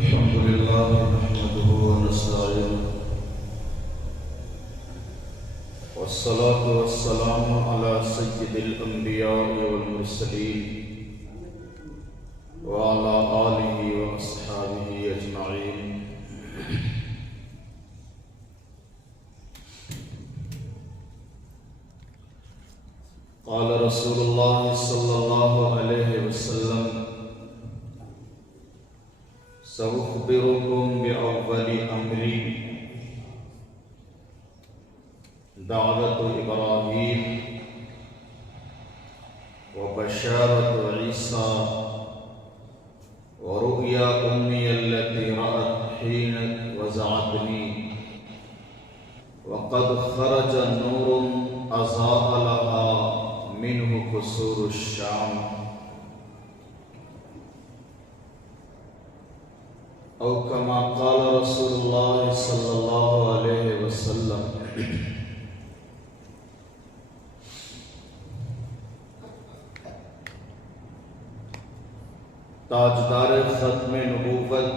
الحمد لله نحمده ونستعينه والصلاة والسلام على سيد الأنبياء والمرسلين وعلى آله وأصحابه أجمعين. قال رسول الله صلى الله عليه وسلم: سأخبركم بأول أمري دعوة إبراهيم وبشارة عيسى ورؤيا أمي التي رأت حين وزعتني وقد خرج نور أضاء لها منه قصور الشام أو كما قال رسول الله صلى الله عليه وسلم. تاجدار ختم نبوت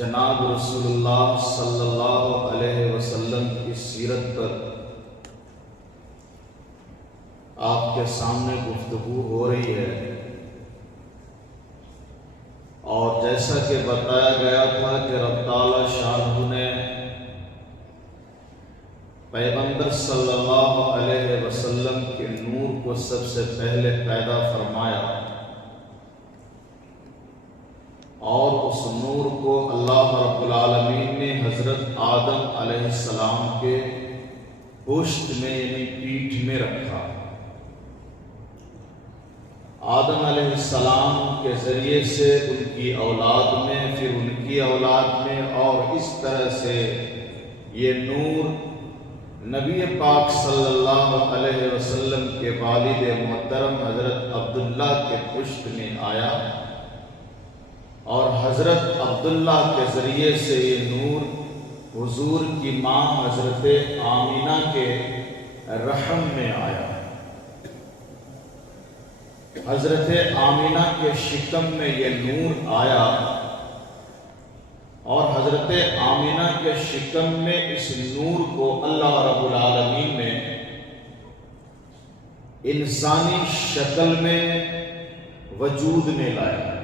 جناب رسول اللہ صلی اللہ علیہ وسلم کی سیرت پر آپ کے سامنے گفتگو ہو رہی ہے، اور جیسا کہ بتایا گیا تھا کہ رب تعالی شانہ نے پیغمبر صلی اللہ علیہ وسلم کے نور کو سب سے پہلے پیدا فرمایا، اور اس نور کو اللہ رب العالمین نے حضرت آدم علیہ السلام کے پشت میں یعنی پیٹھ میں رکھا۔ آدم علیہ السلام کے ذریعے سے ان کی اولاد میں، پھر ان کی اولاد میں، اور اس طرح سے یہ نور نبی پاک صلی اللہ علیہ وسلم کے والد محترم حضرت عبداللہ کے پشت میں آیا، اور حضرت عبداللہ کے ذریعے سے یہ نور حضور کی ماں حضرت آمینہ کے رحم میں آیا۔ حضرت آمینہ کے شکم میں یہ نور آیا، اور حضرت آمینہ کے شکم میں اس نور کو اللہ رب العالمین نے انسانی شکل میں وجود میں لایا۔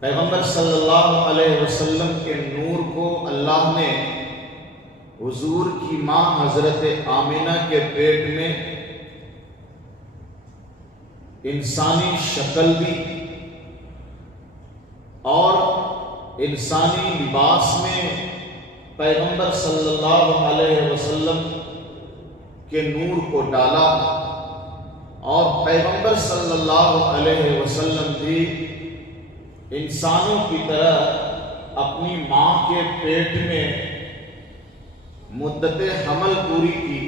پیغمبر صلی اللہ علیہ وسلم کے نور کو اللہ نے حضور کی ماں حضرت آمینہ کے پیٹ میں انسانی شکل دی، اور انسانی لباس میں پیغمبر صلی اللہ علیہ وسلم کے نور کو ڈالا، اور پیغمبر صلی اللہ علیہ وسلم بھی انسانوں کی طرح اپنی ماں کے پیٹ میں مدت حمل پوری کی،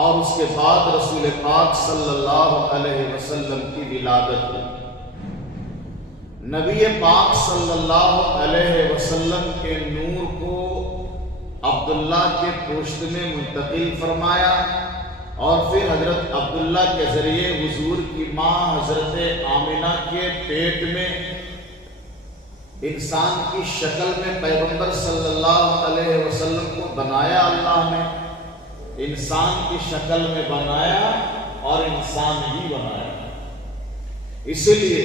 اور اس کے بعد رسول پاک صلی اللہ علیہ وسلم کی ولادت ہوئی۔ نبی پاک صلی اللہ علیہ وسلم کے نور کو عبداللہ کے پشت میں منتقل فرمایا، اور پھر حضرت عبداللہ کے ذریعے حضور کی ماں حضرت آمینہ کے پیٹ میں انسان کی شکل میں پیغمبر صلی اللہ علیہ وسلم کو بنایا۔ اللہ نے انسان کی شکل میں بنایا اور انسان ہی بنایا۔ اسی لیے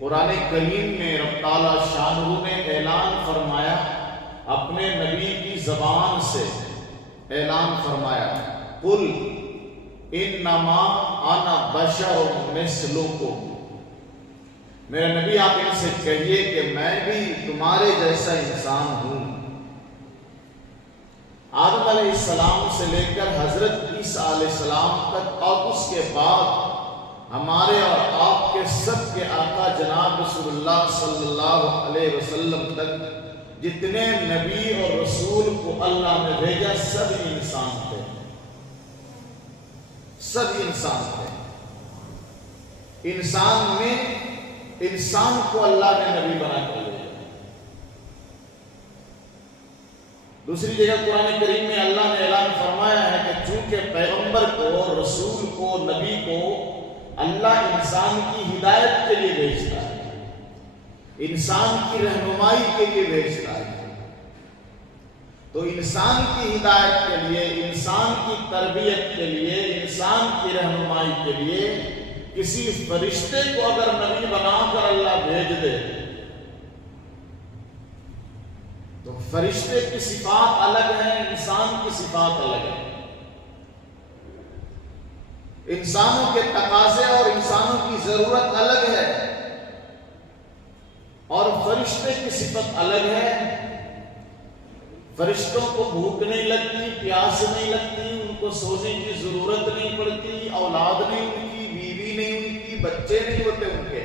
قرآن کریم میں رب تعالی شانہ نے اعلان فرمایا، اپنے نبی کی زبان سے اعلان فرمایا، قل انما انا بشر مثلکم، میرے نبی آپ ان سے کہیے کہ میں بھی تمہارے جیسا انسان ہوں۔ آدم علیہ السلام سے لے کر حضرت عیسیٰ علیہ السلام تک، اور اس کے بعد ہمارے اور آپ کے سب کے آقا جناب رسول اللہ صلی اللہ علیہ وسلم تک جتنے نبی اور رسول کو اللہ نے بھیجا سب انسان تھے، سب انسان تھے۔ انسان میں انسان کو اللہ نے نبی بنا کر لیا۔ دوسری جگہ قرآن کریم میں اللہ نے اعلان فرمایا ہے کہ چونکہ پیغمبر کو، رسول کو، نبی کو اللہ انسان کی ہدایت کے لیے بھیجتا ہے، انسان کی رہنمائی کے لیے بھیجتا ہے۔ تو انسان کی ہدایت کے لیے، انسان کی تربیت کے لیے، انسان کی رہنمائی کے لیے کسی فرشتے کو اگر نبی بنا کر اللہ بھیج دے تو فرشتے کی صفات الگ ہیں، انسان کی صفات الگ ہیں۔ انسانوں کے تقاضے اور انسانوں کی ضرورت الگ ہے، اور فرشتے کی صفت الگ ہے۔ فرشتوں کو بھوک نہیں لگتی، پیاس نہیں لگتی، ان کو سونے کی ضرورت نہیں پڑتی، اولاد نہیں ان کی، بیوی نہیں ان کی، بچے نہیں ہوتے ان کے۔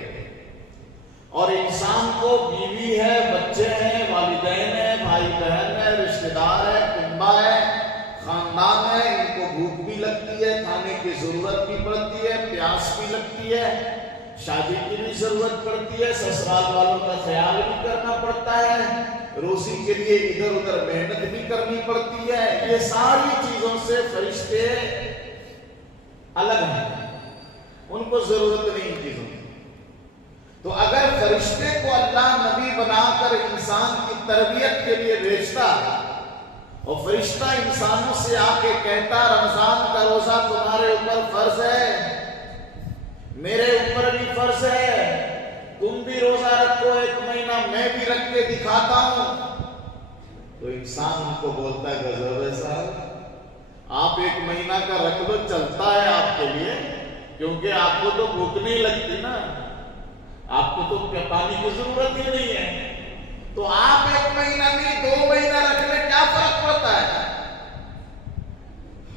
اور انسان کو بیوی ہے، بچے ہیں، والدین ہیں، بھائی بہن ہے، رشتہ دار ہے، کنبہ ہے، خاندان ہے، ان کو بھوک بھی لگتی ہے، کھانے کی ضرورت بھی پڑتی ہے، پیاس بھی لگتی ہے، شادی کی بھی ضرورت پڑتی ہے، سسرال والوں کا خیال بھی کرنا پڑتا ہے، روزی کے لیے ادھر ادھر محنت بھی کرنی پڑتی ہے۔ یہ ساری چیزوں سے فرشتے الگ ہیں، ان کو ضرورت نہیں ان چیزوں کی۔ تو اگر فرشتے کو اللہ نبی بنا کر انسان کی تربیت کے لیے بھیجتا اور فرشتہ انسانوں سے آ کے کہتا رمضان کا روزہ تمہارے اوپر فرض ہے، میرے اوپر بھی فرض ہے، تم بھی روزہ رکھو 1 مہینہ، میں بھی رکھ کے دکھاتا ہوں، تو انسان ان کو بولتا ہے غضب ہے صاحب، آپ 1 مہینہ کا رکھ لو، چلتا ہے آپ کے لیے، کیونکہ آپ کو تو بھوک نہیں لگتی نا، آپ کو تو پانی کی ضرورت ہی نہیں ہے، تو آپ 1 مہینہ نہیں 2 مہینہ رکھ لیں، کیا فرق پڑتا ہے؟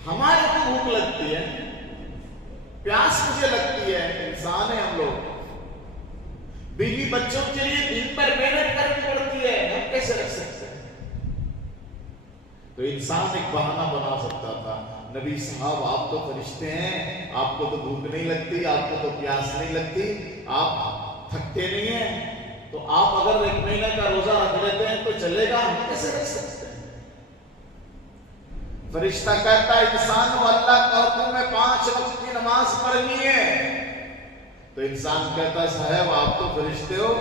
ہمارے کو بھوک لگتی ہے، پیاس مجھے لگتی ہے، انسان ہے ہم لوگ، بیوی بچوں کے لیے دن پر محنت کرنی پڑتی ہے، ہم کیسے رکھ سکتے ہیں؟ تو انسان ایک بہانہ بنا سکتا تھا، نبی صاحب آپ تو فرشتے ہیں، آپ کو تو بھوک نہیں لگتی، آپ کو تو پیاس نہیں لگتی، آپ تھکتے نہیں ہیں، تو آپ اگر 1 مہینہ کا روزہ رکھ لیتے ہیں تو چلے گا، ہم کیسے رکھ سکتے ہیں؟ فرشتہ کہتا ہے انسان و اللہ کا حکم ہے 5 وقت کی نماز پڑھنی ہے، تو انسان کہتا ہے صاحب آپ تو فرشتے ہو،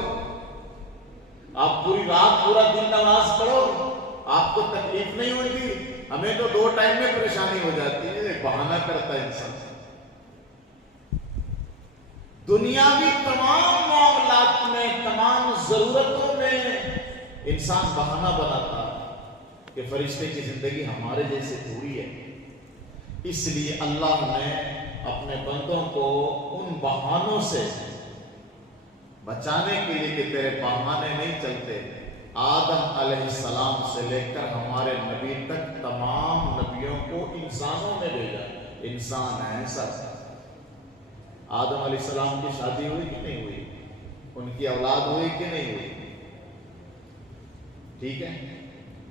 آپ پوری رات پورا دن نماز پڑھو، آپ کو تکلیف نہیں ہوتی، ہمیں تو 2 ٹائم میں پریشانی ہو جاتی ہے، ایک بہانہ کرتا ہے انسان۔ دنیاوی تمام معاملات میں، تمام ضرورتوں میں انسان بہانہ بناتا کہ فرشتے کی زندگی ہمارے جیسے تھوڑی ہے، اس لیے اللہ نے اپنے بندوں کو ان بہانوں سے بچانے کے لیے کہ تیرے بہانے نہیں چلتے، آدم علیہ السلام سے لے کر ہمارے نبی تک تمام نبیوں کو انسانوں میں بھیجا، انسان ہے سب۔ آدم علیہ السلام کی شادی ہوئی کہ نہیں ہوئی؟ ان کی اولاد ہوئی کہ نہیں ہوئی؟ ٹھیک ہے،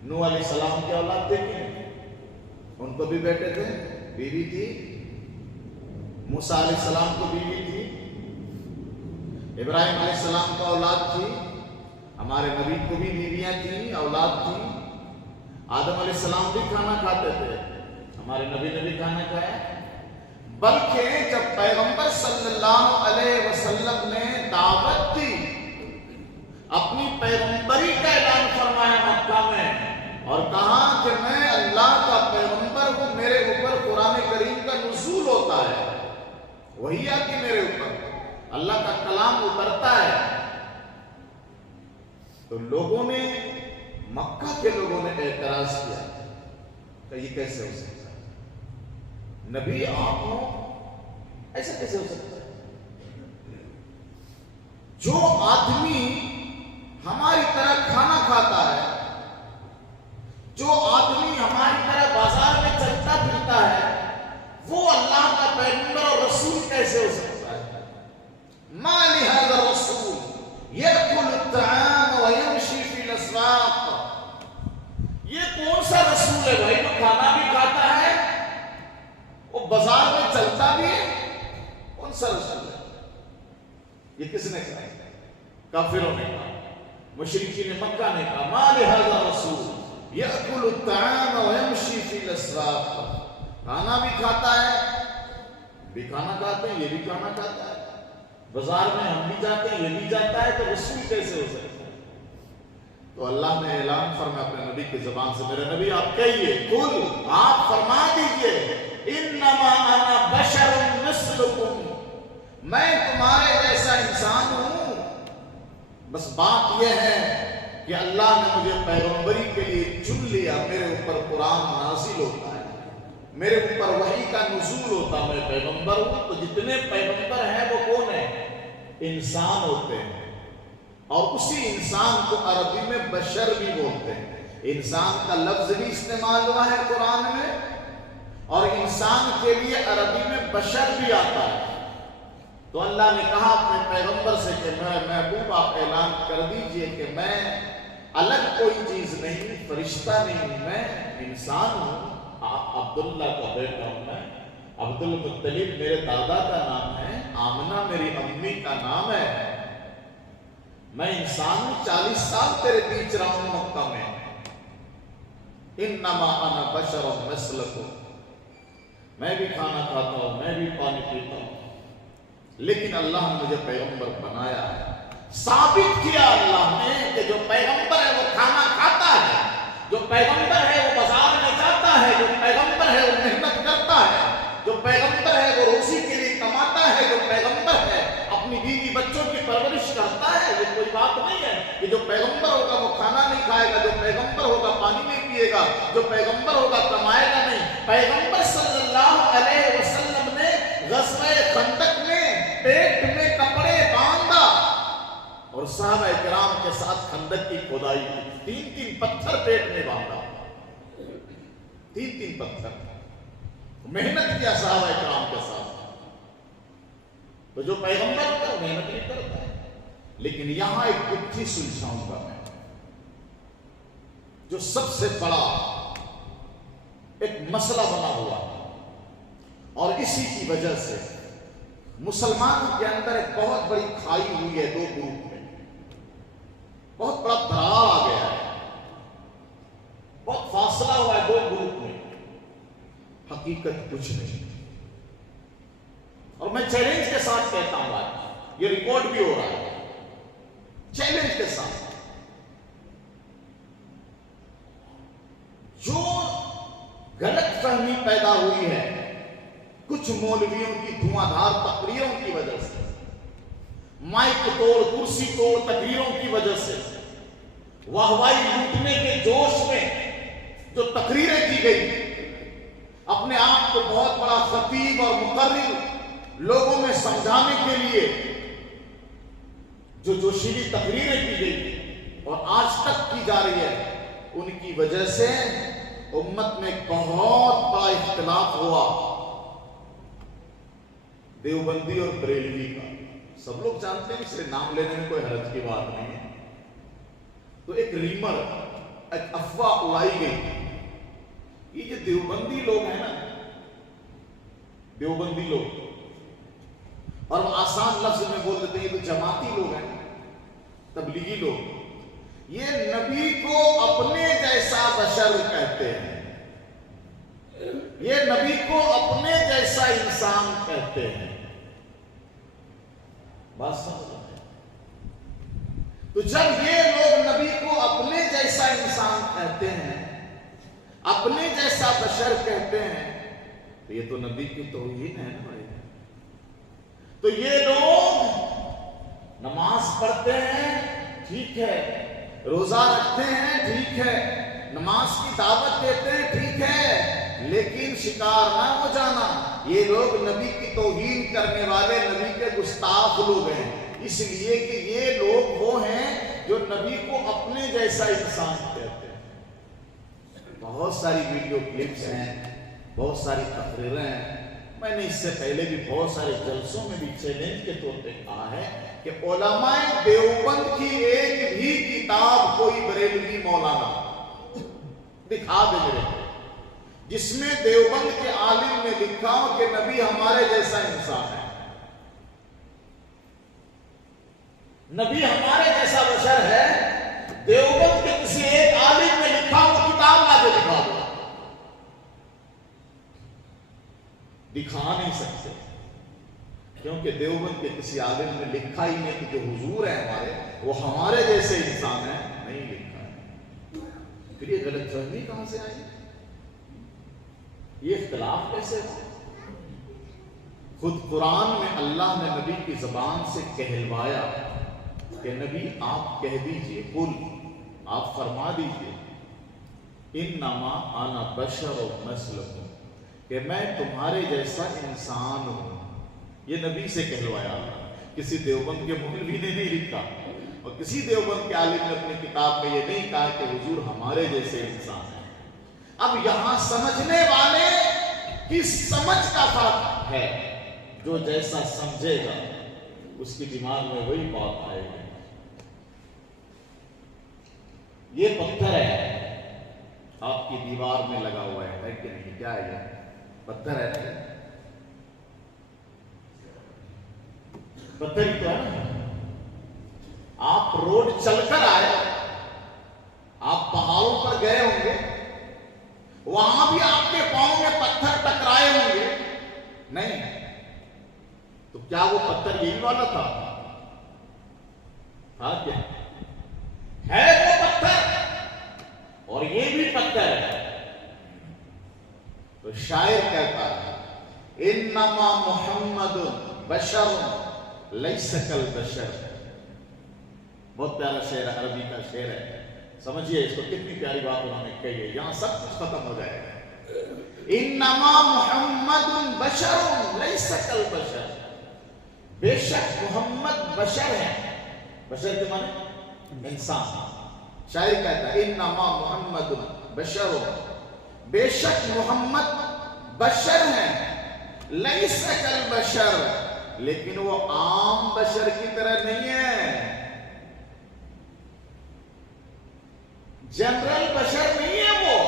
نوح علیہ السلام کی اولاد تھے کہ نہیں؟ ان کو بھی بیٹے تھے، بیوی تھی، موسیٰ علیہ السلام کو بیوی تھی، ابراہیم علیہ السلام کو اولاد تھی، ہمارے نبی کو بھی بیویاں تھیں، اولاد تھی، آدم علیہ السلام بھی کھانا کھاتے تھے، ہمارے نبی نے بھی کھانا کھایا، بلکہ جب پیغمبر صلی اللہ علیہ وسلم نے دعوت دی، اپنی پیغمبری کا اعلان فرمایا مکہ میں اور کہا کہ میں اللہ کا پیغمبر ہوں، میرے اوپر قرآن کریم کا نزول ہوتا ہے، وہی آتی میرے اوپر اللہ کا کلام اترتا ہے، تو لوگوں نے، مکہ کے لوگوں نے اعتراض کیا کہ یہ کیسے ہو سکتا ہے، نبی آپ ہو، ایسا کیسے ہو سکتا ہے؟ جو آدمی ہماری طرح کھانا کھاتا ہے، جو آدمی ہماری طرح بازار میں چلتا پھرتا ہے، وہ اللہ کا پیغمبر اور رسول کیسے ہو سکتا ہے؟ ما لہذا الرسول یأکل الطعام ویمشی فی الاسواق، یہ کون سا رسول ہے بھائی جو کھانا بھی کھاتا ہے، وہ بازار میں چلتا بھی ہے؟ کون سا رسول ہے؟ یہ کس نے کہا؟ کافروں نے کہا، مشرکین مکہ نے کہا، ما لہذا رسول یأکل الطعام ویمشی فی الاسواق، کھانا بھی کھاتا ہے، بھی کھانا کھاتے ہیں، یہ بھی کھانا کھاتا ہے، بازار میں ہم بھی جاتے ہیں، یہ بھی جاتا ہے، تو رسول کیسے ہو سکتا ہے؟ تو اللہ نے اعلان فرمایا اپنے نبی کی زبان سے، میرے نبی آپ کہیے، قل، آپ فرما دیجئے، انما انا بشر مثلکم، میں تمہارے جیسا انسان ہوں، بس بات یہ ہے کہ اللہ نے مجھے پیغمبری کے لیے چن لیا، میرے اوپر قرآن نازل ہوتا ہے، میرے اوپر وحی کا نزول ہوتا، میں پیغمبر ہوں۔ تو جتنے پیغمبر ہیں وہ کون ہیں؟ انسان ہوتے ہیں، اور اسی انسان کو عربی میں بشر بھی بولتے ہیں۔ انسان کا لفظ بھی استعمال ہوا ہے قرآن میں، اور انسان کے لیے عربی میں بشر بھی آتا ہے۔ تو اللہ نے کہا اپنے پیغمبر سے کہ میں محبوب آپ اعلان کر دیجئے کہ میں الگ کوئی چیز نہیں، فرشتہ نہیں، میں انسان ہوں، عبداللہ کا بیٹا ہوں، میں عبد المطلب میرے دادا کا نام ہے، آمنہ میری امی کا نام ہے، میں انسان ہوں، 40 سال تیرے بیچ رہا ہوں مکہ میں، انما انا بشر مثلکم، میں بھی کھانا کھاتا ہوں، میں بھی پانی پیتا ہوں، لیکن اللہ نے مجھے پیغمبر بنایا ہے۔ ثابت کیا اللہ نے کہ جو پیغمبر ہے وہ کھانا کھاتا ہے، جو پیغمبر ہے وہ بازار میں جاتا ہے، جو پیغمبر ہے وہ محنت کرتا ہے، جو پیغمبر ہے وہ روزی کے لیے کماتا ہے، جو پیغمبر ہے اپنی بیوی بچوں کی پرورش کرتا ہے۔ یہ کوئی بات نہیں ہے کہ جو پیغمبر ہوگا وہ کھانا نہیں کھائے گا، جو پیغمبر ہوگا پانی نہیں پیے گا، جو پیغمبر ہوگا کمائے گا نہیں۔ پیغمبر صلی اللہ علیہ وسلم نے غزوہ خندق میں پیٹ میں کپڑے باندھا اور صحابہ کرام کے ساتھ خندق کی کھدائی کی، 3 پتھر پیٹ میں باندھا، 3 پتھر، محنت کیا صحابہ کرام کے ساتھ۔ تو جو پیغمبر ہوتا ہے محنت نہیں کرتا ہے۔ لیکن یہاں ایک گتھی سلجھاؤں گا میں، جو سب سے بڑا ایک مسئلہ بنا ہوا، اور اسی کی وجہ سے مسلمان کے اندر ایک بہت بڑی کھائی ہوئی ہے، 2 گروپ میں بہت بڑا دراڑ آ گیا ہے، بہت فاصلہ ہوا ہے 2 گروپ میں، حقیقت کچھ نہیں۔ اور میں چیلنج کے ساتھ کہتا ہوں، آج یہ ریکارڈ بھی ہو رہا ہے، چیلنج کے ساتھ، جو غلط فہمی پیدا ہوئی ہے کچھ مولویوں کی دھواں دھار تقریروں کی وجہ سے، مائک توڑ کرسی توڑ تقریروں کی وجہ سے، واہوائی لوٹنے کے جوش میں جو تقریریں کی گئی، اپنے آپ کو بہت بڑا خطیب اور مقرر لوگوں میں سمجھانے کے لیے جو جوشیلی تقریریں کی گئی اور آج تک کی جا رہی ہے، ان کی وجہ سے امت میں بہت بڑا اختلاف ہوا، دیوبندی اور بریلوی کا۔ سب لوگ جانتے ہیں، اس سے نام لینے میں کوئی حرج کی بات نہیں ہے۔ تو ایک ریمر، ایک افواہ اڑائی گئی، یہ جو دیوبندی لوگ ہیں نا، دیوبندی لوگ، اور وہ آسان لفظ میں بول دیتے ہیں یہ تو جماعتی لوگ ہیں، تبلیغی لوگ، یہ نبی کو اپنے جیسا بشر کہتے ہیں، یہ نبی کو اپنے جیسا انسان کہتے ہیں۔ بات سمجھ رہے ہیں؟ تو جب یہ لوگ نبی کو اپنے جیسا انسان کہتے ہیں، اپنے جیسا بشر کہتے ہیں، تو یہ تو نبی کی توہین ہے نا بھائی۔ تو یہ لوگ نماز پڑھتے ہیں، ٹھیک ہے، روزہ رکھتے ہیں، ٹھیک ہے، نماز کی دعوت دیتے ہیں، ٹھیک ہے، لیکن شکار نہ ہو جانا، یہ لوگ نبی کی توہین کرنے والے، نبی کے گستاخ لوگ ہیں، اس لیے کہ یہ لوگ وہ ہیں جو نبی کو اپنے جیسا انسان کہتے ہیں۔ بہت ساری ویڈیو کلپس ہیں، بہت ساری تقریریں ہیں، میں نے اس سے پہلے بھی بہت سارے جلسوں میں بھی چیلنج کے طور پہ کہا ہے کہ علماء دیوبند کی ایک بھی کتاب کوئی بریلوی مولانا دکھا دے میرے کو جس میں دیوبند کے عالم نے لکھا ہو کہ نبی ہمارے جیسا انسان ہے، نبی ہمارے جیسا بشر ہے، دیوبند کے کسی ایک عالم نے لکھا ہو کتاب لا کے دکھا دو، دکھا نہیں سکتے۔ کیونکہ دیوبند کے کسی عالم نے لکھا ہی نہیں کہ جو حضور ہیں ہمارے وہ ہمارے جیسے انسان ہیں، نہیں لکھا ہے۔ پھر یہ غلط فہمی کہاں سے آئی؟ یہ اختلاف کیسے ہوا؟ خود قرآن میں اللہ نے نبی کی زبان سے کہلوایا کہ نبی آپ کہہ دیجئے، قل آپ فرما دیجئے، انما انا بشر مثلکم، کہ میں تمہارے جیسا انسان ہوں۔ یہ نبی سے کہلوایا، کسی دیوبند کے مولوی نے نہیں لکھا، اور کسی دیوبند کے عالم نے اپنی کتاب میں یہ نہیں کہا کہ حضور ہمارے جیسے انسان ہیں۔ اب یہاں سمجھنے والے کی سمجھ کا فرق ہے، جو جیسا سمجھے گا اس کی دماغ میں وہی بات آئے گی۔ یہ پتھر ہے آپ کی دیوار میں لگا ہوا ہے کہ نہیں؟ کیا ہے یہ؟ پتھر ہے نا، پتھر ہی تو ہے نا۔ آپ روڈ چل کر آئے، آپ پہاڑوں پر گئے ہوں گے، وہاں بھی آپ کے پاؤں میں پتھر ٹکرائے ہوں گے، نہیں؟ تو کیا وہ پتھر یہی والا تھا؟ ہاں، کیا ہے وہ پتھر؟ اور یہ بھی پتھر ہے۔ تو شاعر کہتا ہے انما محمد بشر لیس کالبشر۔ بہت پیارا شعر ہے، عربی کا شعر ہے، سمجھیے اس کو، کتنی پیاری بات انہوں نے کہی ہے، یہاں سب کچھ ختم ہو جائے گا۔ انما محمد بشر لیس کالبشر، بے شک محمد بشر ہے۔ بشر کے معنی انسان۔ شاعر کہتا ہے انما محمد بشر، بے شک محمد بشر ہیں، لیس کالبشر، لیکن وہ عام بشر کی طرح نہیں ہے، جنرل بشر نہیں ہے وہ،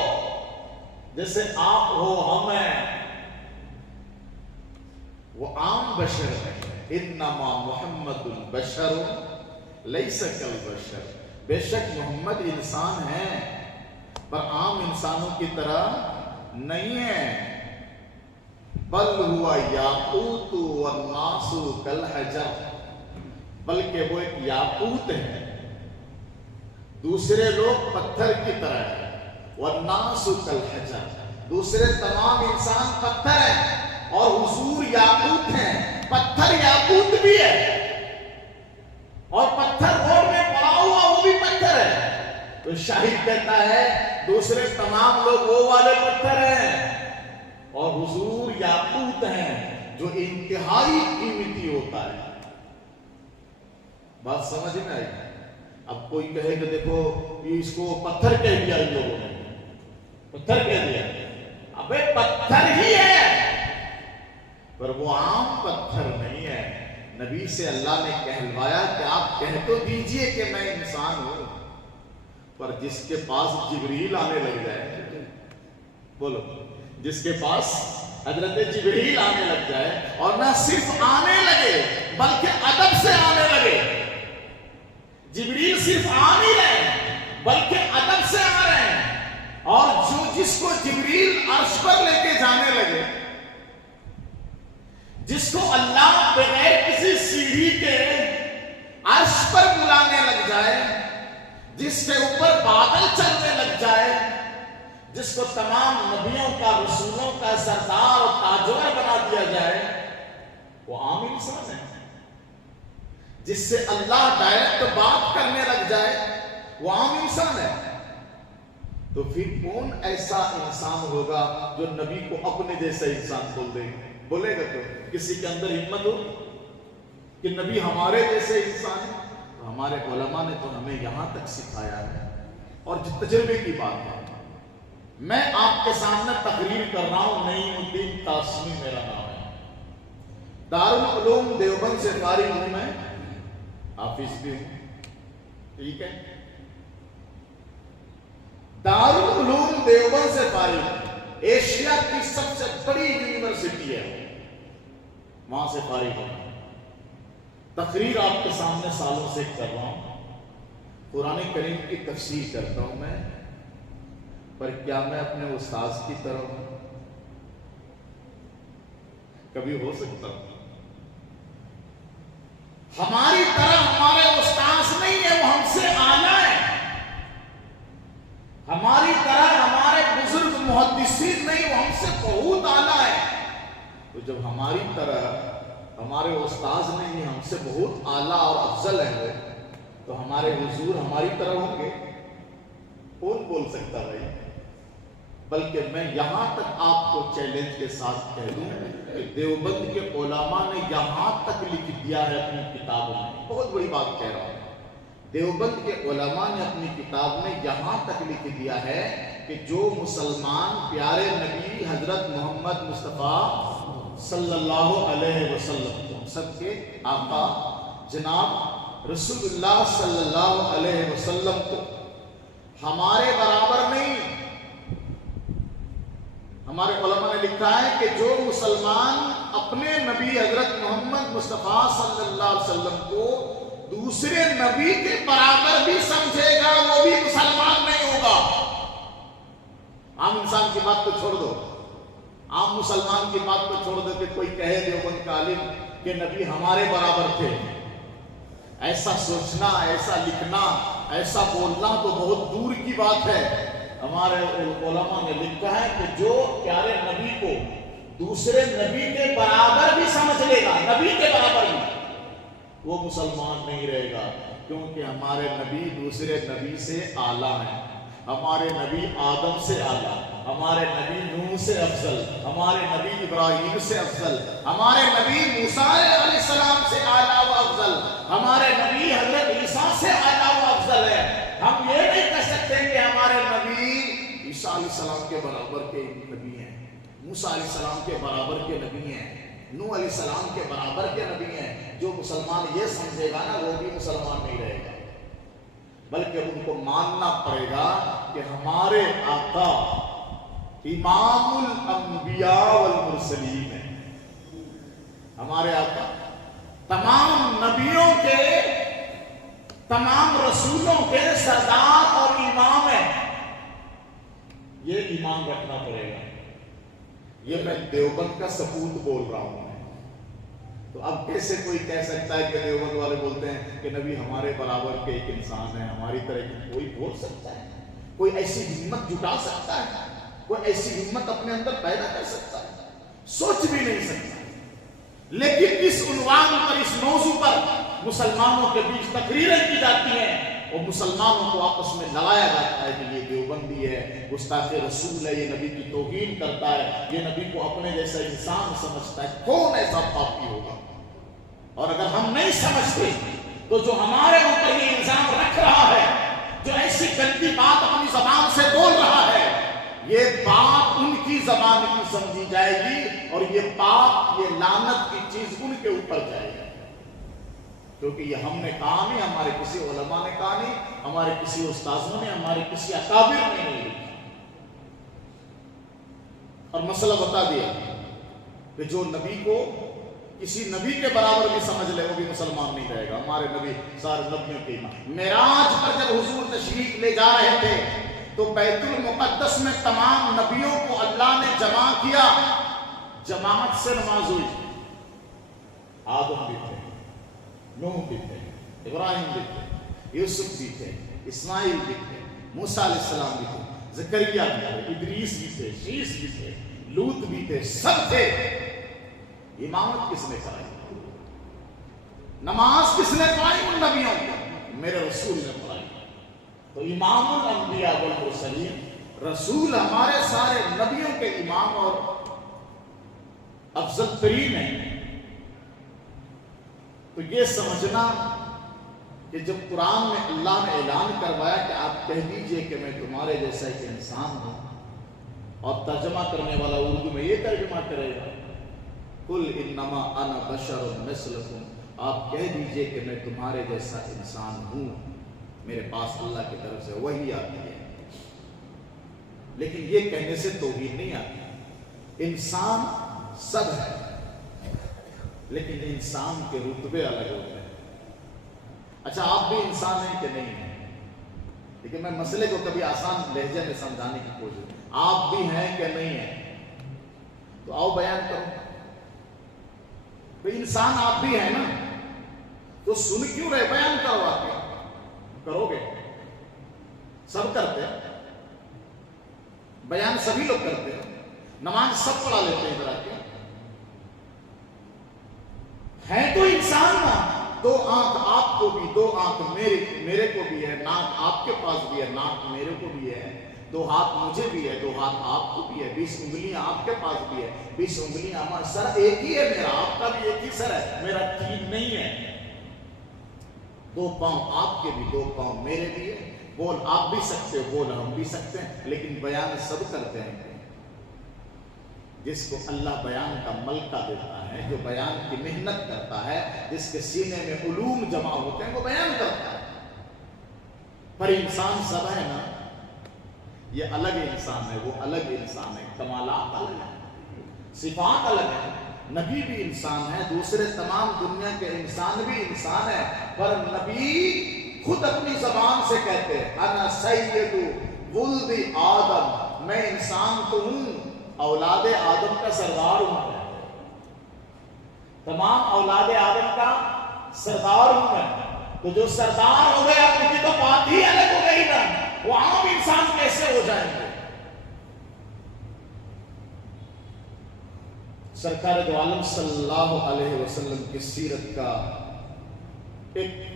جیسے آپ ہو ہم ہیں، وہ عام بشر ہے۔ انما محمد بشر لیس کالبشر، بے شک محمد انسان ہے پر عام انسانوں کی طرح نہیں ہے۔ بل ہوا یاقوت والناس کالحجر، بلکہ وہ ایک یاقوت ہے، دوسرے لوگ پتھر کی طرح ہیں۔ والناس کالحجر، دوسرے تمام انسان پتھر ہیں، اور حضور یاقوت ہیں۔ پتھر یاقوت بھی ہے، اور پتھر روڈ میں پڑا ہوا وہ بھی پتھر ہے۔ تو شاہد کہتا ہے دوسرے تمام لوگ وہ والے پتھر ہیں، اور حضور یاقوت ہیں جو انتہائی قیمتی ہوتا ہے۔ بات سمجھ میں آئی؟ اب کوئی کہے کہ دیکھو اس کو پتھر کہہ دیا ان لوگوں نے، پتھر کہہ دیا، ابے پتھر ہی ہے پر وہ عام پتھر نہیں ہے۔ نبی سے اللہ نے کہلوایا کہ آپ کہہ تو دیجئے کہ میں انسان ہوں، پر جس کے پاس جبریل آنے لگ جائے، بولو، جس کے پاس حضرت جبریل آنے لگ جائے، اور نہ صرف آنے لگے بلکہ ادب سے آنے لگے، جبریل صرف آ نہیں رہے بلکہ ادب سے آ رہے ہیں، اور جو جس کو جبریل عرش پر لے کے جانے لگے، جس کو اللہ بغیر کسی سیڑھی کے عرش پر بلانے لگ جائے، جس کے اوپر بادل چلنے لگ جائے، جس کو تمام نبیوں کا، رسولوں کا سردار اور تاجور بنا دیا جائے، وہ عام انسان ہے۔ جس سے اللہ ڈائریکٹ بات کرنے لگ جائے، وہ عام انسان ہے۔ تو پھر کون ایسا انسان ہوگا جو نبی کو اپنے جیسا انسان بولے گا؟ تو کسی کے اندر ہمت ہو کہ نبی ہمارے جیسے انسان ہے؟ تو ہمارے علماء نے تو ہمیں یہاں تک سکھایا ہے، اور تجربے کی بات ہے۔ میں آپ کے سامنے تقریر کر رہا ہوں، نعیم الدین قاسمی میرا نام ہے، دارالعلوم دیوبند سے فارغ ہوں، میں حافظ بھی ہوں، ٹھیک ہے، دارالعلوم دیوبند سے فارغ، ایشیا کی سب سے بڑی یونیورسٹی ہے، وہاں سے فارغ ہوں۔ تقریر آپ کے سامنے سالوں سے کر رہا ہوں، قرآن کریم کی تفسیر کرتا ہوں میں، پر کیا میں اپنے استاذ کی طرح ہوں؟ کبھی ہو سکتا ہوں؟ ہماری طرح ہمارے استاذ نہیں ہے، وہ ہم سے اعلیٰ ہے. ہماری طرح ہمارے بزرگ محدثین نہیں، وہ ہم سے بہت اعلیٰ ہے. تو جب ہماری طرح ہمارے استاذ نہیں، ہم سے بہت اعلیٰ اور افضل ہیں، تو ہمارے حضور ہماری طرح ہوں گے؟ کون بول سکتا بھائی؟ بلکہ میں یہاں تک آپ کو چیلنج کے ساتھ کہہ دوں کہ دیوبند کے علماء نے یہاں تک لکھ دیا ہے اپنی کتابوں میں، بہت بڑی بات کہہ رہا ہوں، دیوبند کے علماء نے اپنی کتاب میں یہاں تک لکھ دیا ہے کہ جو مسلمان پیارے نبی حضرت محمد مصطفیٰ صلی اللہ علیہ وسلم، سب کے آقا جناب رسول اللہ صلی اللہ علیہ وسلم کو ہمارے برابر نہیں، ہمارے علماء نے لکھا ہے کہ جو مسلمان اپنے نبی حضرت محمد مصطفیٰ صلی اللہ علیہ وسلم کو دوسرے نبی کے برابر بھی سمجھے گا، وہ بھی مسلمان نہیں ہوگا. عام انسان کی بات کو چھوڑ دو، عام مسلمان کی بات کو چھوڑ دو کہ کوئی کہے دیوبند کا عالم کہ نبی ہمارے برابر تھے. ایسا سوچنا، ایسا لکھنا، ایسا بولنا تو بہت دور کی بات ہے. ہمارے علماء نے لکھا ہے کہ جو پیارے نبی کو دوسرے نبی کے برابر بھی سمجھ لے گا، نبی کے برابر بھی، وہ مسلمان نہیں رہے گا. کیونکہ ہمارے نبی دوسرے نبی سے اعلیٰ ہیں. ہمارے نبی آدم سے اعلیٰ، ہمارے نبی نوح سے افضل، ہمارے نبی ابراہیم سے افضل، ہمارے نبی موسیٰ علیہ السلام سے اعلیٰ و افضل، ہمارے نبی حضرت عیسیٰ سے اعلیٰ و افضل ہے. ہم یہ نہیں کہہ سکتے کہ ہمارے نبی عیسیٰ علیہ السلام کے برابر کے نبی ہیں، موسیٰ علیہ السلام کے برابر کے نبی ہیں، نوح علیہ السلام کے برابر کے نبی ہیں. جو مسلمان یہ سمجھے گا نا، وہ بھی مسلمان نہیں رہے گا، بلکہ ان کو ماننا پڑے گا کہ ہمارے آقا امام الانبیاء والمرسلین ہیں. ہمارے آقا تمام نبیوں کے، تمام رسولوں کے سردار اور امام ہیں. یہ ایمان رکھنا پڑے گا. یہ میں دیوبند کا ثبوت بول رہا ہوں. تو اب کیسے کوئی کہہ سکتا ہے کہ دیوبند والے بولتے ہیں کہ نبی ہمارے برابر کے ایک انسان ہے، ہماری طرح کی کوئی بول سکتا ہے؟ کوئی ایسی ہمت جٹا سکتا ہے؟ کوئی ایسی ہمت اپنے اندر پیدا کر سکتا ہے؟ سوچ بھی نہیں سکتا. لیکن اس عنوان پر، اس موضوع پر مسلمانوں کے بیچ تقریریں کی جاتی ہیں اور مسلمانوں کو آپس میں لڑایا جاتا ہے کہ یہ دیوبندی ہے، گستاخ رسول ہے، یہ نبی کی توہین کرتا ہے، یہ نبی کو اپنے جیسا انسان سمجھتا ہے. کون ایسا پاپی ہوگا؟ اور اگر ہم نہیں سمجھتے تو جو ہمارے اوپر یہ الزام رکھ رہا ہے، جو ایسی گندی بات اپنی زبان سے بول رہا ہے، یہ بات ان کی زبان کی سمجھی جائے گی اور یہ پاپ، یہ لعنت کی چیز ان کے اوپر جائے گی. کیونکہ یہ ہم نے کہا نہیں، ہمارے کسی علماء نے کہا نہیں، ہمارے کسی استاذوں نے، ہمارے کسی اکابر نے نہیں لکھا. اور مسئلہ بتا دیا کہ جو نبی کو کسی نبی کے برابر بھی سمجھ لے، وہ بھی مسلمان نہیں رہے گا. ہمارے نبی سارے نبیوں کے امام. معراج پر جب حضور تشریف لے جا رہے تھے تو بیت المقدس میں تمام نبیوں کو اللہ نے جمع کیا. جماعت سے نماز ہوئی. آدم بھی تھے، نوح بھی تھے، ابراہیم بھی تھے، یوسف بھی تھے، اسماعیل بھی تھے، موسیٰ علیہ السلام بھی تھے، زکریا بھی تھے، ادریس بھی تھے، شیس بھی تھے، لوط بھی تھے، سب تھے. امامت کس نے کرائی؟ نماز کس نے پڑھائی؟ ان نبیوں کو میرے رسول نے پڑھائی. تو امام الانبیاء والمرسلین، رسول ہمارے سارے نبیوں کے امام اور افضل ترین ہیں. تو یہ سمجھنا کہ جب قرآن میں اللہ نے اعلان کروایا کہ آپ کہہ دیجئے کہ میں تمہارے جیسا ایک انسان ہوں، اور ترجمہ کرنے والا اردو میں یہ ترجمہ کرے گا، قل انما انا بشر مثلکم، آپ کہہ دیجئے کہ میں تمہارے جیسا انسان ہوں، میرے پاس اللہ کی طرف سے وحی آتی ہے. لیکن یہ کہنے سے توہین نہیں آتی. انسان سب ہے، لیکن انسان کے رتبے الگ ہوتے ہیں. اچھا آپ بھی انسان ہیں کہ نہیں ہیں؟ لیکن میں مسئلے کو کبھی آسان لہجے میں سمجھانے کی کوشش، آپ بھی ہیں کہ نہیں ہیں؟ تو آؤ بیان کرو. انسان آپ بھی ہیں نا. تو سن کیوں رہے؟ بیان کروا کے کرو گے، سب کرتے ہیں بیان، سبھی لوگ کرتے ہیں، نماز سب پڑھا لیتے ہیں ادھر آ کے، ہے تو انسان نا، دو آنکھ آپ کو بھی، دو آنکھ میرے کو بھی ہے، ناک آپ کے پاس بھی ہے، ناک میرے کو بھی ہے، دو ہاتھ مجھے بھی ہے، دو ہاتھ آپ کو بھی ہے، 20 انگلیاں آپ کے پاس بھی ہے، 20 انگلیاں ہمارا، سر ایک ہی ہے میرا، آپ کا بھی ایک ہی سر ہے، میرا ٹھیک نہیں ہے، 2 پاؤں آپ کے بھی، 2 پاؤں میرے بھی ہے، بول آپ بھی سکتے ہو، بول ہم بھی سکتے ہیں، لیکن بیان سب کرتے ہیں۔ جس کو اللہ بیان کا ملکہ دیتا ہے، جو بیان کی محنت کرتا ہے، جس کے سینے میں علوم جمع ہوتے ہیں، وہ بیان کرتا ہے۔ پر انسان سب ہے نا، یہ الگ انسان ہے، وہ الگ انسان ہے، کمالات الگ ہیں، صفات الگ ہیں، نبی بھی انسان ہے، دوسرے تمام دنیا کے انسان بھی انسان ہے، پر نبی خود اپنی زبان سے کہتے ہیں انا سید ولد آدم، میں انسان تو ہوں، اولاد آدم کا سردار ہوں میں، تمام اولاد آدم کا سردار ہوں میں، تو جو سردار ہو گئے ان کی تو بات ہی الگ ہو گئی نا، وہ عام انسان کیسے ہو جائیں گے؟ سرکار دو عالم صلی اللہ علیہ وسلم کی سیرت کا ایک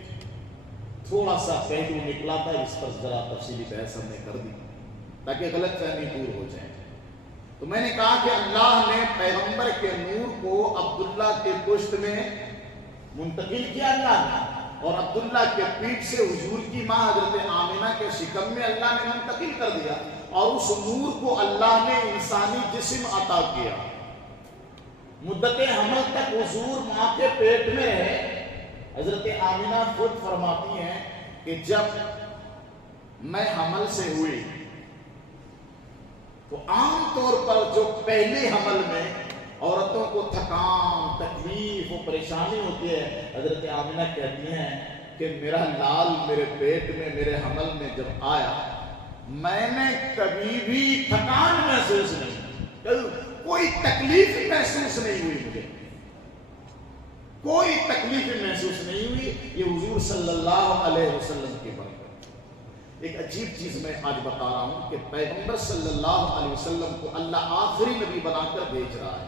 تھوڑا سا پہلو نکلا تھا، اس پر ذرا تفصیلی بحث ہم نے کر دی تاکہ غلط فہمی دور ہو جائے۔ تو میں نے کہا کہ اللہ نے پیغمبر کے نور کو عبداللہ کے پشت میں منتقل کیا اللہ نے، اور عبداللہ کے پیٹھ سے حضور کی ماں حضرت آمنہ کے شکم میں اللہ نے منتقل کر دیا، اور اس نور کو اللہ نے انسانی جسم عطا کیا۔ مدت حمل تک حضور ماں کے پیٹ میں رہے۔ حضرت آمنہ خود فرماتی ہیں کہ جب میں حمل سے ہوئی تو عام طور پر جو پہلے حمل میں عورتوں کو تھکان، تکلیف و پریشانی ہوتی ہے، حضرت آمنہ کہتی ہیں کہ میرا لال میرے پیٹ میں، میرے حمل میں جب آیا، میں نے کبھی بھی تھکان محسوس نہیں، کوئی تکلیف محسوس نہیں ہوئی، مجھے کوئی تکلیف محسوس نہیں ہوئی۔ یہ حضور صلی اللہ علیہ وسلم کی برکت۔ ایک عجیب چیز میں آج بتا رہا ہوں کہ پیغمبر صلی اللہ علیہ وسلم کو اللہ آخری نبی بنا کر بھیج رہا ہے۔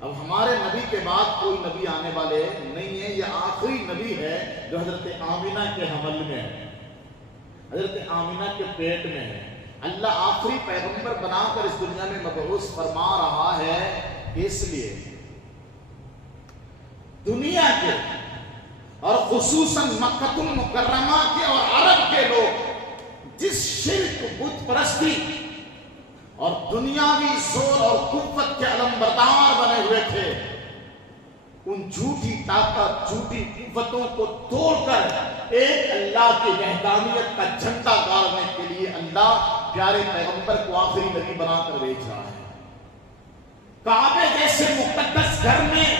اب ہمارے نبی کے بعد کوئی نبی آنے والے نہیں ہے، یہ آخری نبی ہے جو حضرت آمنہ کے حمل میں ہے، حضرت آمنہ کے پیٹ میں ہے۔ اللہ آخری پیغمبر بنا کر اس دنیا میں مبعوث فرما رہا ہے کہ اس لیے دنیا کے اور خصوصاً مکہ المکرمہ کے اور عرب کے لوگ جس شرک، بت پرستی اور دنیاوی زور اور قوت کے علمبردار بنے ہوئے تھے، ان جھوٹی طاقت، جھوٹی قوتوں کو توڑ کر ایک اللہ کی وحدانیت کا جھنڈا گاڑنے کے لیے اللہ پیارے پیغمبر کو آخری نبی بنا کر بھیج رہا ہے۔ کعبے جیسے مقدس گھر میں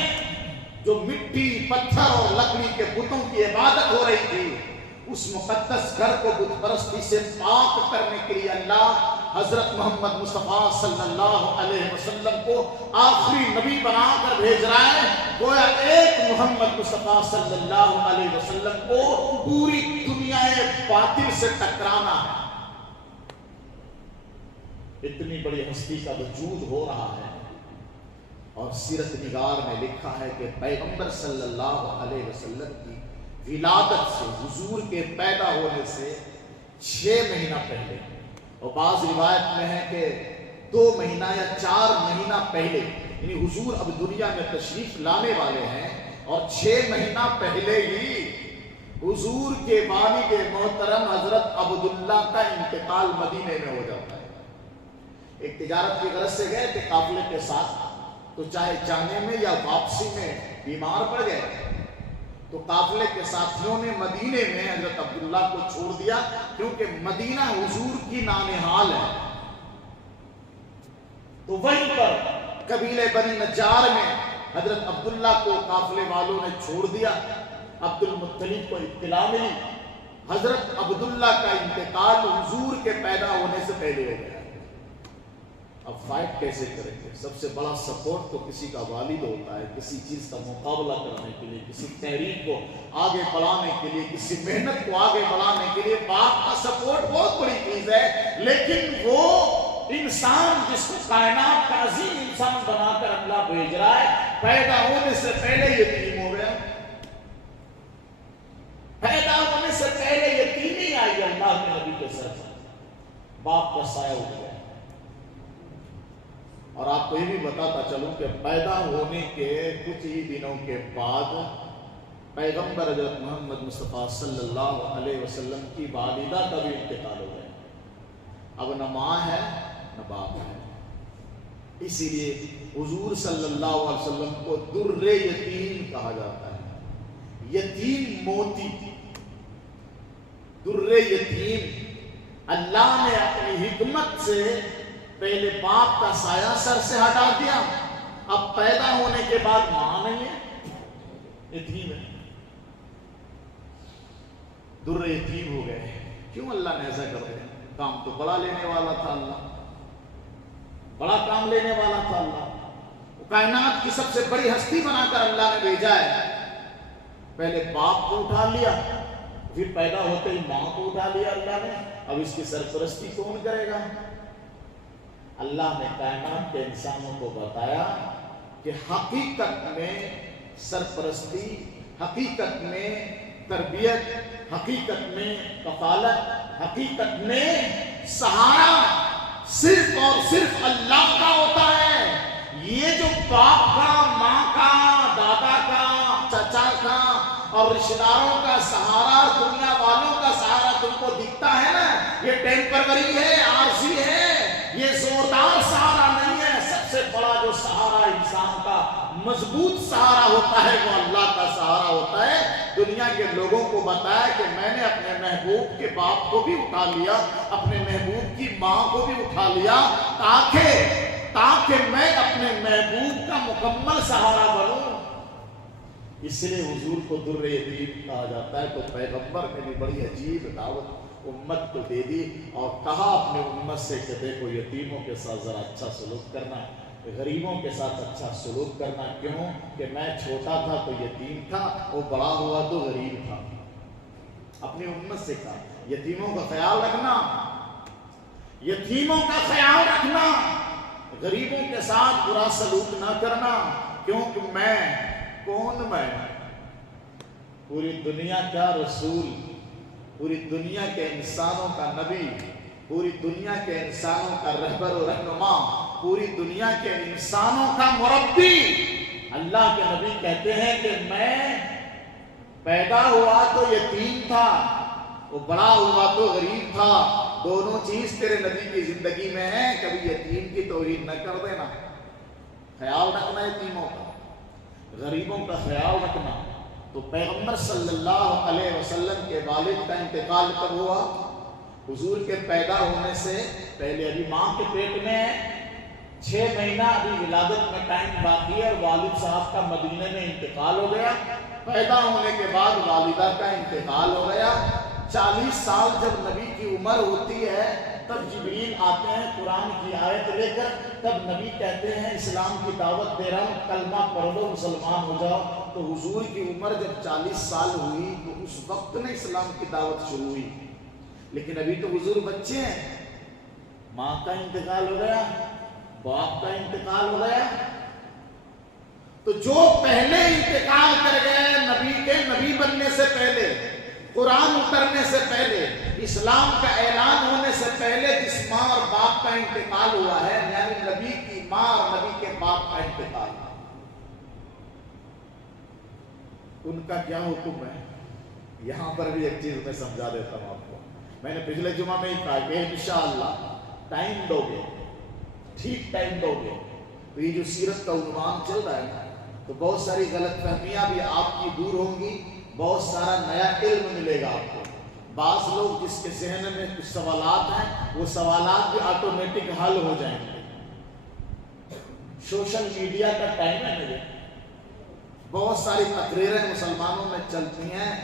جو مٹی، پتھر اور لکڑی کے بتوں کی عبادت ہو رہی تھی، اس مقدس گھر کو بت پرستی سے پاک کرنے کے لیے اللہ حضرت محمد مصطفیٰ صلی اللہ علیہ وسلم کو آخری نبی بنا کر بھیج رہا ہے۔ گویا ایک محمد مصطفیٰ صلی اللہ علیہ وسلم کو پوری دنیا باطل سے ٹکرانا ہے۔ اتنی بڑی ہستی کا وجود ہو رہا ہے، اور سیرت نگار میں لکھا ہے کہ پیغمبر صلی اللہ علیہ وسلم کی ولادت سے، حضور کے پیدا ہونے سے 6 مہینہ پہلے، اور بعض روایت میں ہے کہ 2 مہینہ یا 4 مہینہ پہلے، یعنی حضور اب دنیا میں تشریف لانے والے ہیں، اور 6 مہینہ پہلے ہی حضور کے والد محترم حضرت عبداللہ کا انتقال مدینے میں ہو جاتا ہے۔ ایک تجارت کی غرض سے گئے تھے قافلے کے ساتھ، تو چاہے جانے میں یا واپسی میں بیمار پڑ گئے، تو قافلے کے ساتھیوں نے مدینے میں حضرت عبداللہ کو چھوڑ دیا، کیونکہ مدینہ حضور کی نانحال ہے۔ تو وہیں پر قبیلے بنی نجار میں حضرت عبداللہ کو قافلے والوں نے چھوڑ دیا۔ عبد المطلب کو اطلاع ملی، حضرت عبداللہ کا انتقال حضور کے پیدا ہونے سے پہلے ہو گیا۔ اب فائٹ کیسے کریں گے؟ سب سے بڑا سپورٹ تو کسی کا والد ہوتا ہے، کسی چیز کا مقابلہ کرنے کے لیے، کسی تحریک کو آگے بڑھانے کے لیے، کسی محنت کو آگے بڑھانے کے لیے باپ کا سپورٹ بہت بڑی چیز ہے۔ لیکن وہ انسان جس کو کائنات کا عظیم انسان بنا کر اللہ بھیج رہا ہے، پیدا ہونے سے پہلے یتیم ہو گیا، پیدا ہونے سے پہلے یتیمی آئی اللہ کے نبی کے سر، باپ کا سایہ اٹھ گیا۔ اور آپ کو یہ بھی بتاتا چلوں کہ پیدا ہونے کے کچھ ہی دنوں کے بعد پیغمبر حضرت محمد مصطفیٰ صلی اللہ علیہ وسلم کی والدہ کا بھی انتقال ہو گیا۔ اب نہ ماں ہے نہ باپ ہے، اسی لیے حضور صلی اللہ علیہ وسلم کو در یتیم کہا جاتا ہے، یتیم موتی، در یتیم۔ اللہ نے اپنی حکمت سے پہلے باپ کا سایہ سر سے ہٹا دیا، اب پیدا ہونے کے بعد ماں نہیں ہے، یتیم ہے، در یتیم ہو گئے۔ کیوں اللہ نے ایسا کر دیا؟ کام تو بڑا لینے والا تھا اللہ، بڑا کام لینے والا تھا اللہ، کائنات کی سب سے بڑی ہستی بنا کر اللہ نے بھیجا ہے۔ پہلے باپ کو اٹھا لیا، پھر پیدا ہوتے ہی ماں کو اٹھا لیا اللہ نے، اب اس کی سرپرستی کون کرے گا؟ اللہ نے کائنات کے انسانوں کو بتایا کہ حقیقت میں سرپرستی، حقیقت میں تربیت، حقیقت میں کفالت، حقیقت میں سہارا صرف اور صرف اللہ کا ہوتا ہے۔ یہ جو باپ کا، ماں کا، دادا کا، چچا کا اور رشتہ داروں کا سہارا، دنیا والوں کا سہارا تم کو دکھتا ہے نا، یہ ٹیمپروری ہے، عارضی ہے، یہ زوردار سہارا نہیں ہے۔ سب سے بڑا جو سہارا انسان کا مضبوط سہارا ہوتا ہے وہ اللہ کا سہارا ہوتا ہے۔ دنیا کے لوگوں کو بتایا کہ میں نے اپنے محبوب کے باپ کو بھی اٹھا لیا، اپنے محبوب کی ماں کو بھی اٹھا لیا، تاکہ میں اپنے محبوب کا مکمل سہارا بنوں۔ اس لیے حضور کو در یتیم کہا جاتا ہے۔ تو پیغمبر نے بھی بڑی عجیب دعوت امت کو دے دی اور کہا اپنے امت سے کہ دیکھو یتیموں کے ساتھ ذرا اچھا سلوک کرنا، غریبوں کے ساتھ اچھا سلوک کرنا۔ کیوں کہ میں چھوٹا تھا تو یتیم تھا، وہ بڑا ہوا تو غریب تھا۔ اپنی امت سے کہا یتیموں کا خیال رکھنا، یتیموں کا خیال رکھنا، غریبوں کے ساتھ برا سلوک نہ کرنا۔ کیونکہ میں کون، میں پوری دنیا کا رسول، پوری دنیا کے انسانوں کا نبی، پوری دنیا کے انسانوں کا رہبر و رہنما، پوری دنیا کے انسانوں کا مربی۔ اللہ کے نبی کہتے ہیں کہ میں پیدا ہوا تو یتیم تھا، وہ بڑا ہوا تو غریب تھا، دونوں چیز تیرے نبی کی زندگی میں ہے، کبھی یتیم کی توہین نہ کر دینا۔ خیال رکھنا یتیموں کا، غریبوں کا خیال رکھنا۔ تو پیغمبر صلی اللہ علیہ وسلم کے والد کا انتقال کب ہوا؟ حضور کے پیدا ہونے سے پہلے، ابھی ماں کے پیٹ میں 6 مہینہ ابھی ولادت میں ٹائم باقی ہے، اور والد صاحب کا مدینے میں انتقال ہو گیا۔ پیدا ہونے کے بعد والدہ کا انتقال ہو گیا۔ 40 سال جب نبی کی عمر ہوتی ہے تب جبریل آتے ہیں قرآن کی آیت لے کر، تب نبی کہتے ہیں اسلام کی دعوت دے رہا ہوں، کلمہ پڑھ لو مسلمان ہو جاؤ۔ تو حضور کی عمر جب 40 سال ہوئی تو اس وقت میں اسلام کی دعوت شروع ہوئی، لیکن ابھی تو حضور بچے ہیں۔ ماں کا انتقال ہو گیا، باپ کا انتقال ہو گیا، تو جو پہلے انتقال کر گئے نبی کے نبی بننے سے پہلے، قرآن اترنے سے پہلے، اسلام کا اعلان ہونے سے پہلے جس ماں اور باپ کا انتقال ہوا ہے، یعنی نبی کی ماں اور نبی کے باپ کا انتقال، ان کا کیا حکم ہے؟ یہاں پر بھی ایک چیز میں سمجھا دیتا ہوں آپ کو۔ میں نے پچھلے جمعہ میں ہی کہا کہ انشاءاللہ ٹائم دو گے، ٹھیک ٹائم دو گے، تو یہ جو سیرت کا عنوان چل رہا ہے تو بہت ساری غلط فہمیاں بھی آپ کی دور ہوں گی، بہت سارا نیا علم ملے گا آپ کو۔ بعض لوگ جس کے ذہن میں کچھ سوالات ہیں وہ سوالات بھی آٹومیٹک حل ہو جائیں گے۔ سوشل میڈیا کا ٹائم ہے میرے، بہت ساری تقریریں مسلمانوں میں چلتی ہیں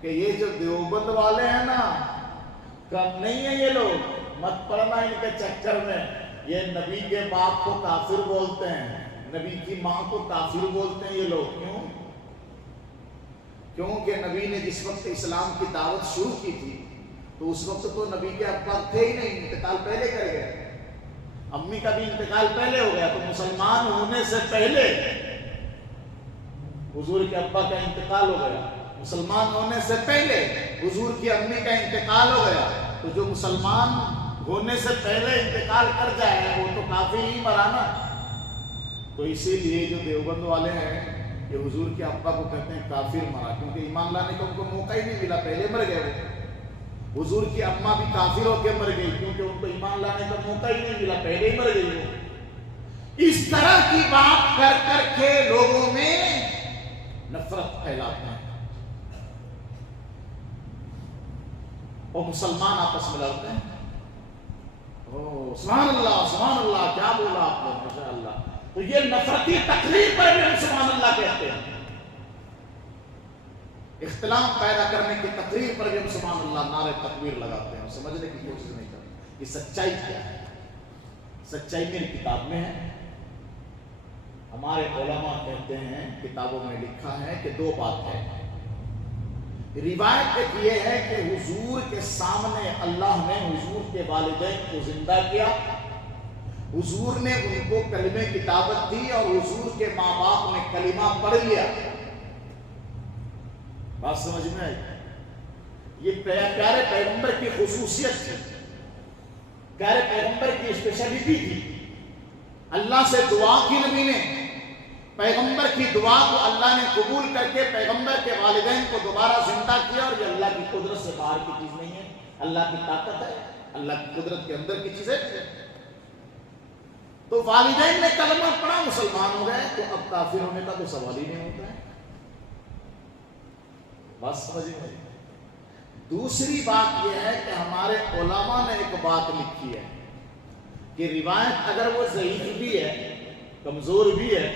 کہ یہ جو دیوبند والے ہیں نا، کم نہیں ہیں یہ لوگ، مت پڑنا ان کے چکر میں، یہ نبی کے باپ کو کافر بولتے ہیں، نبی کی ماں کو کافر بولتے ہیں یہ لوگ. کیونکہ نبی نے جس وقت اسلام کی دعوت شروع کی تھی تو اس وقت تو نبی کے ابا تھے ہی نہیں، انتقال پہلے کر گئے، امی کا بھی انتقال پہلے ہو گیا. تو مسلمان ہونے سے پہلے حضور کے ابا کا انتقال ہو گیا، مسلمان ہونے سے پہلے حضور کی امی کا انتقال ہو گیا. تو جو مسلمان ہونے سے پہلے انتقال کر جائے وہ تو کافر ہی مرانا. تو اسی لیے جو دیوبند والے ہیں یہ حضور کے ابا کو کہتے ہیں کافر مرا، کیونکہ ایمان لانے کا ان کو موقع ہی نہیں ملا، پہلے مر گئے. وہ حضور کی اماں بھی کافر ہو کے مر گئی کیونکہ ان کو ایمان لانے کا موقع ہی نہیں ملا، پہلے ہی مر گئی. وہ اس طرح کی بات کر کر کے لوگوں میں نفرت پھیلاتے ہیں اور مسلمان آپس میں لڑتے ہیں. سبحان اللہ سبحان اللہ، کیا بولا آپ نے، ماشاء اللہ. تو یہ نفرتی تقریر پر بھی ہم سبحان اللہ کہتے ہیں، اختلاف پیدا کرنے کی تقریر پر بھی ہم سبحان اللہ نعرے تکبیر لگاتے ہیں اور سمجھنے کی کوشش نہیں کرتے کہ سچائی کیا ہے. سچائی میری کتاب میں ہے. ہمارے علماء کہتے ہیں کتابوں میں لکھا ہے کہ دو بات ہے. روایت ایک یہ ہے کہ حضور کے سامنے اللہ نے حضور کے والدین کو زندہ کیا، حضور نے ان کو کلمے کی دعوت دی اور حضور کے ماں باپ نے کلمہ پڑھ لیا. بات سمجھ میں آئی؟ یہ پیارے پیغمبر کی خصوصیت تھی، پیارے پیغمبر کی اسپیشلٹی تھی. اللہ سے دعا کی نبی نے، پیغمبر کی دعا کو اللہ نے قبول کر کے پیغمبر کے والدین کو دوبارہ زندہ کیا. اور یہ اللہ کی قدرت سے باہر کی چیز نہیں ہے، اللہ کی طاقت ہے، اللہ کی قدرت کے اندر کی چیز ہے. تو والدین نے کلمہ پڑھا، مسلمان ہو گئے، تو اب کافر ہونے کا تو سوال ہی نہیں ہوتا ہے. بات سمجھ میں آئی؟ دوسری بات یہ ہے کہ ہمارے علماء نے ایک بات لکھی ہے کہ روایت اگر وہ ضعیف بھی ہے، کمزور بھی ہے،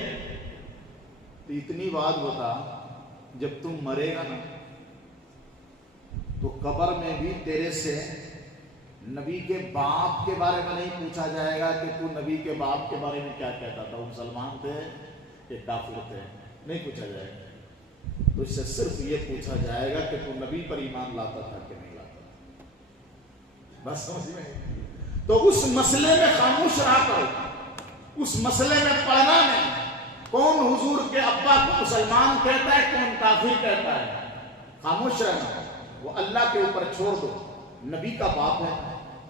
تو اتنی بات بتا، جب تم مرے گا نا تو قبر میں بھی تیرے سے نبی کے باپ کے بارے میں نہیں پوچھا جائے گا کہ تو نبی کے باپ کے بارے میں کیا کہتا تھا، وہ مسلمان تھے کہ کافر تھے، نہیں پوچھا جائے گا. تو اس سے صرف یہ پوچھا جائے گا کہ تو نبی پر ایمان لاتا تھا کہ نہیں لاتا تھا. بس سمجھ میں؟ تو اس مسئلے میں خاموش رہا کرو، اس مسئلے میں پڑھنا نہیں. کون حضور کے ابا کو مسلمان کہتا ہے، کون کافر کہتا ہے، خاموش رہنا. وہ اللہ کے اوپر چھوڑ دو. نبی کا باپ ہے،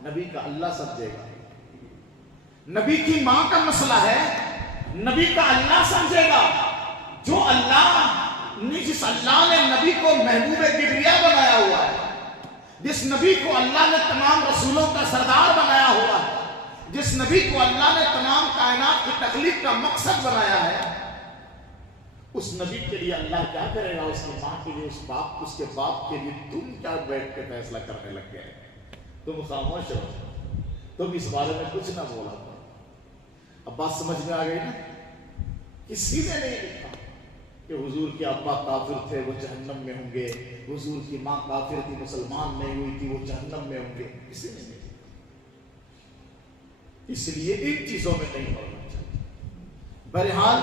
نبی کا اللہ سمجھے گا. نبی کی ماں کا مسئلہ ہے، نبی کا اللہ سمجھے گا. جو اللہ جس اللہ نے نبی کو محبوب کبریا بنایا ہوا ہے، جس نبی کو اللہ نے تمام رسولوں کا سردار بنایا ہوا ہے، جس نبی کو اللہ نے تمام کائنات کی تخلیق کا مقصد بنایا ہے، اس نبی کے لیے اللہ کیا کرے گا؟ اس کی ماں کے لیے، اس کے باپ کے لیے تم کیا بیٹھ کے فیصلہ کرنے لگ گئے؟ تم خاموش ہو، تم اس بارے میں کچھ نہ بولا. اب بات سمجھ میں آ گئی نا؟ کسی نے نہیں لکھا کہ حضور کے ابا کافر تھے وہ جہنم میں ہوں گے، حضور کی ماں کافر تھی مسلمان نہیں ہوئی تھی وہ جہنم میں ہوں گے. کسی نے نہیں. اس لیے ان چیزوں میں نہیں پڑھنا چاہیے. بہرحال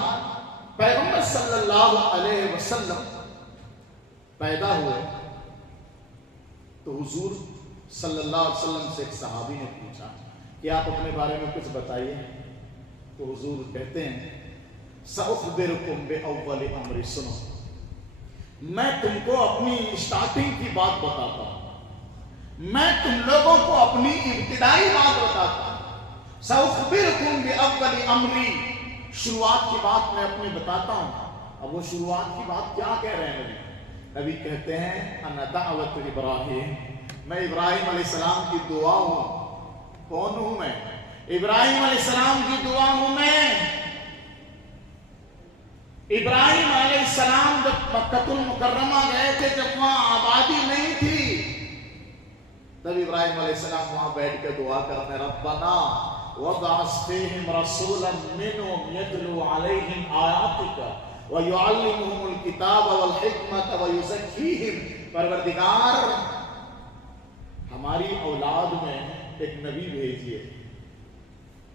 پیغمبر صلی اللہ علیہ وسلم پیدا ہوئے تو حضور صلی اللہ علیہ وسلم سے ایک صحابی نے پوچھا کہ آپ اپنے بارے میں کچھ بتائیے. تو حضور کہتے ہیں سأخبرکم بأول امر، سنو میں تم کو اپنی اسٹارٹنگ کی بات بتاتا ہوں، میں تم لوگوں کو اپنی ابتدائی بات بتاتا ہوں. سأخبرکم بأول امری، شروعات کی بات میں اپنی بتاتا ہوں. اب وہ شروعات کی بات کیا کہہ رہے ہیں نبی کہتے ہیں انا دعوت ابراہیم، میں ابراہیم علیہ السلام کی دعا ہوں. کون ہوں میں؟ ابراہیم علیہ السلام کی دعا ہوں میں. ابراہیم علیہ السلام جب مکہ المکرمہ گئے تھے، جب وہاں آبادی نہیں تھی، تب ابراہیم علیہ السلام وہاں بیٹھ کے دعا کرتے ربنا وابعث فیہم رسولا منہم یتلو علیہم آیاتک ویعلمہم الکتاب والحکمت ویزکیہم. پروردگار ہماری اولاد میں ایک نبی بھیجیے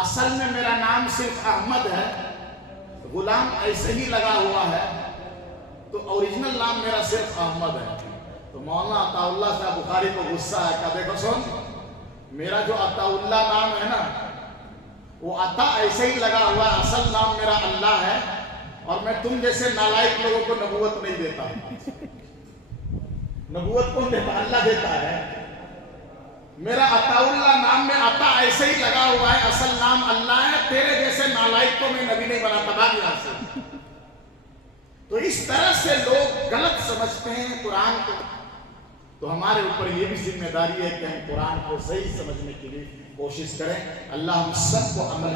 اصل میں میرا نام صرف احمد ہے، غلام ایسے ہی لگا ہوا ہے، تو اوریجنل نام میرا صرف احمد ہے۔ تو مولانا عطا اللہ صاحب بخاری کو غصہ ہے کہ دیکھو سن، میرا جو عطا اللہ نام ہے نا، وہ عطا ایسے ہی لگا ہوا ہے، اصل نام میرا اللہ ہے، اور میں تم جیسے نالائق لوگوں کو نبوت نہیں دیتا۔ نبوت کون دیتا؟ اللہ دیتا ہے۔ میرا عطا اللہ نام میں عطا ایسے ہی لگا ہوا ہے، اصل نام اللہ ہے، تیرے جیسے نالائق کو میں نبی نہیں بناتا۔ سے تو اس طرح سے لوگ غلط سمجھتے ہیں قرآن کو، تو ہمارے اوپر یہ بھی ذمہ داری ہے کہ ہم قرآن کو صحیح سمجھنے کے لیے کوشش کریں۔ اللہ ہم سب کو عمل